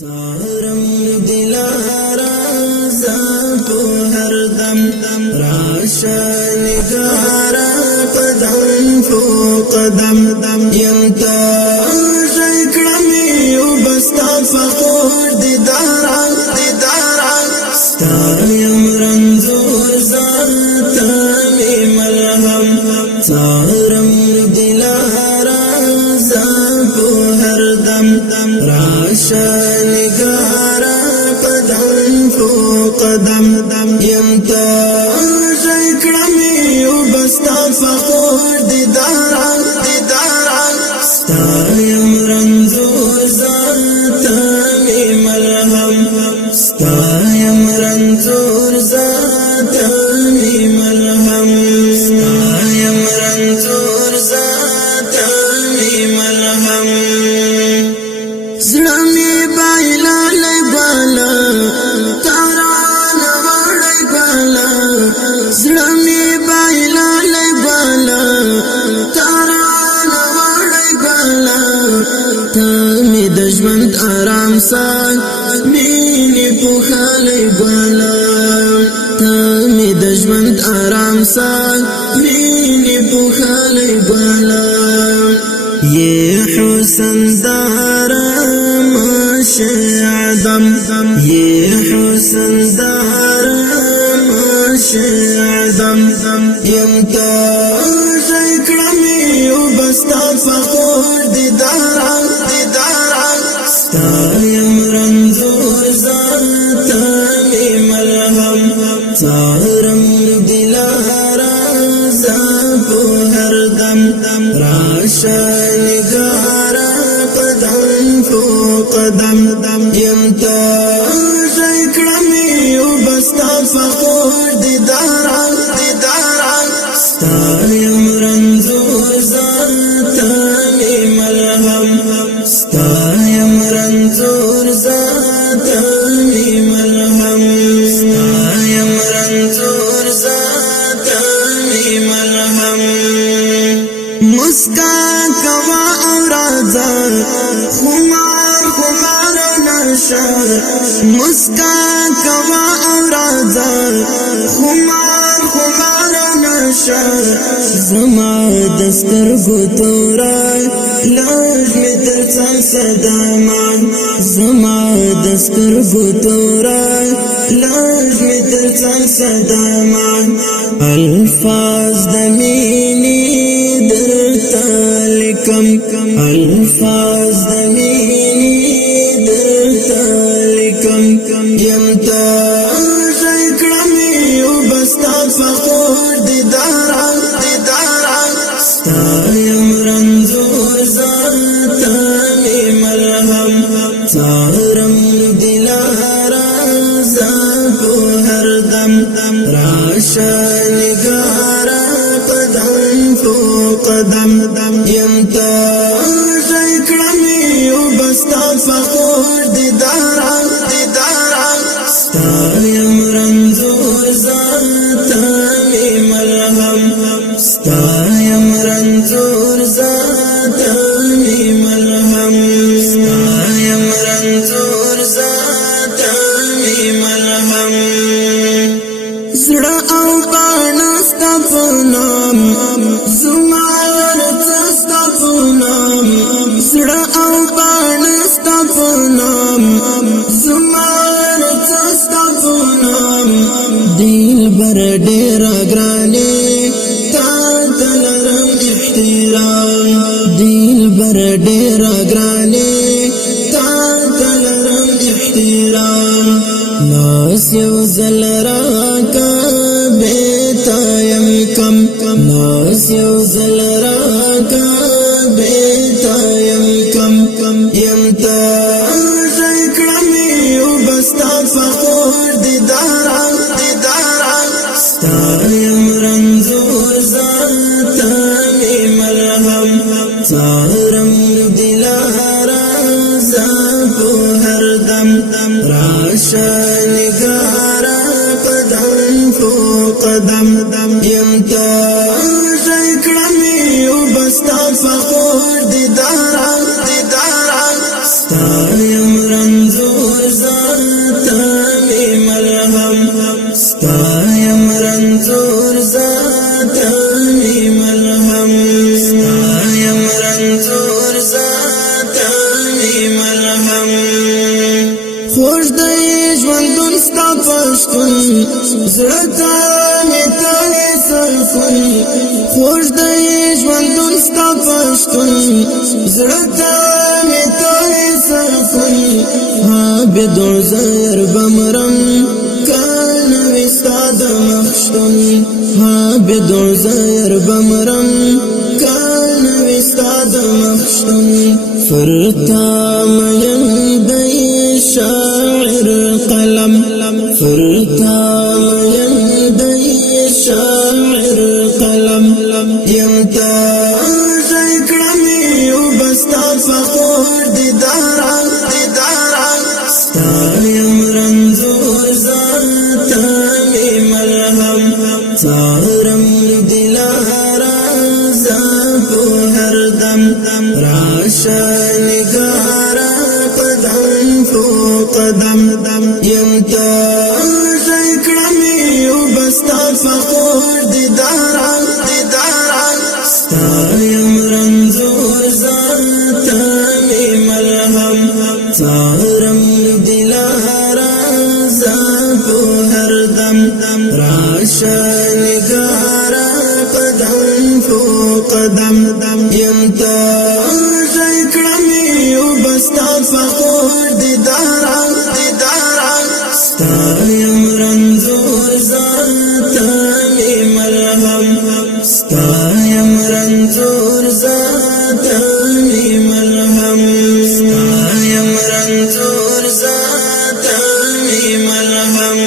سارم دلارا زاپو هر دم راشا نگارا قدم فو قدم ینتا شکرمی و بستا فخور دیدارا ستایم رنزور ذاتا می ملهم سارم دلارا زاپو هر دم راشا نگارا قدم فو قدم ینتا شکرمی و بستا فخور دیدارا ستایم رنزور ذاتا می ملهم ستایم رنزور ذاتا می ملهم ستایم رنزور ذاتا می ملهم زلمی بایلا لبالا تاران وڑی بالا زلمی بایلا لبالا تاران وڑی بالا تامی دجمند آرام سان مینی پوخالی بالا تامی دجمند آرام سان مینی پوخالی بالا یہ حسن دارا عدم یہ حسن دارا عدم ینتا شکرمی و بستا فخور دیدارا ستایم رنزور ذاتا می ملهم سارم دلارا زاپو هر دم راشا نگارا قدم فو قدم ینتا شکرمی و بستا فخور دیدارا ستایم رنزور ذاتا می ملهم ستایم رنزور ذاتا می ملهم ستایم رنزور ذاتا می ملهم مسکا کوا اورازا خمار نشا مسکا کوا اورازا خمار نشا زما دستر گتورا لاج می ترڅنګ صدامان زما دستر گتورا لاج می ترڅنګ صدامان الفاظ دمینی درتا لکم الفاظ دمینی درتا لکم ینتا شکرمی و بستا فخور دیدارا ستایم رنزور ذاتا می ملهم سارم دلارا زاپو هر دم راشا نگارا قدم فو قدم ینتا شکرمی و بستا فخور دیدارا ستایم رنزور ذاتا می ملهم ستایم رنزور ذاتا می ملهم ستایم رنزور ذاتا می ملهم زړه او پاڼه ستا په نام زما ورته ستا په نام زړه او پاڼه ستا په نام زما ورته ستا په نام دلبر ډېره ګرانې تا ته لرم احترام دلبر ډېره ګرانې تا ته لرم احترام ناس یو ځل راکه بیتایم کم ناس یو ځل راکه بیتایم کم ینتا شکرمی و بستا فخور دیدارا ستایم رنزور ذاتا می ملهم سارم دلارا زاپو هر دم راشا نگارا قدم فو قدم ینتا شکرمی و بستا فخور دیدارا ستایم رنزور خوش دی ژوندون ستا پشتون زړه ته مې تاوې سکون خوش دی ژوندون ستا پشتون زړه ته مې تاوې سکون ها بدون زیر بمرم کال نوې ستا د مخ شتون ها بدون زیر بمرم کال نوې ستا د مخ شتون فرتا مین دی شاعر قلم فرتا مین دی شاعر قلم یمتا ذکرمی و بستا فخور دیدارا ستا یم رنزور ذاتا می مرهم تارم دلارا زاپو هر دم راشا نگارا قدم فو قدم یمتا ذکرمی و بستا فخور دیدارا ستا یم رنزور ذاتا می مرهم تارم دلارا زاپو هر دم راشا نگارا قدم فو قدم یمتا ذکرمی و بستا فخور دیدارا ستا یم رنزور ذاتا می مرهم ستا یم رنزور ذاتا می مرهم ستا یم رنزور ذاتا می مرهم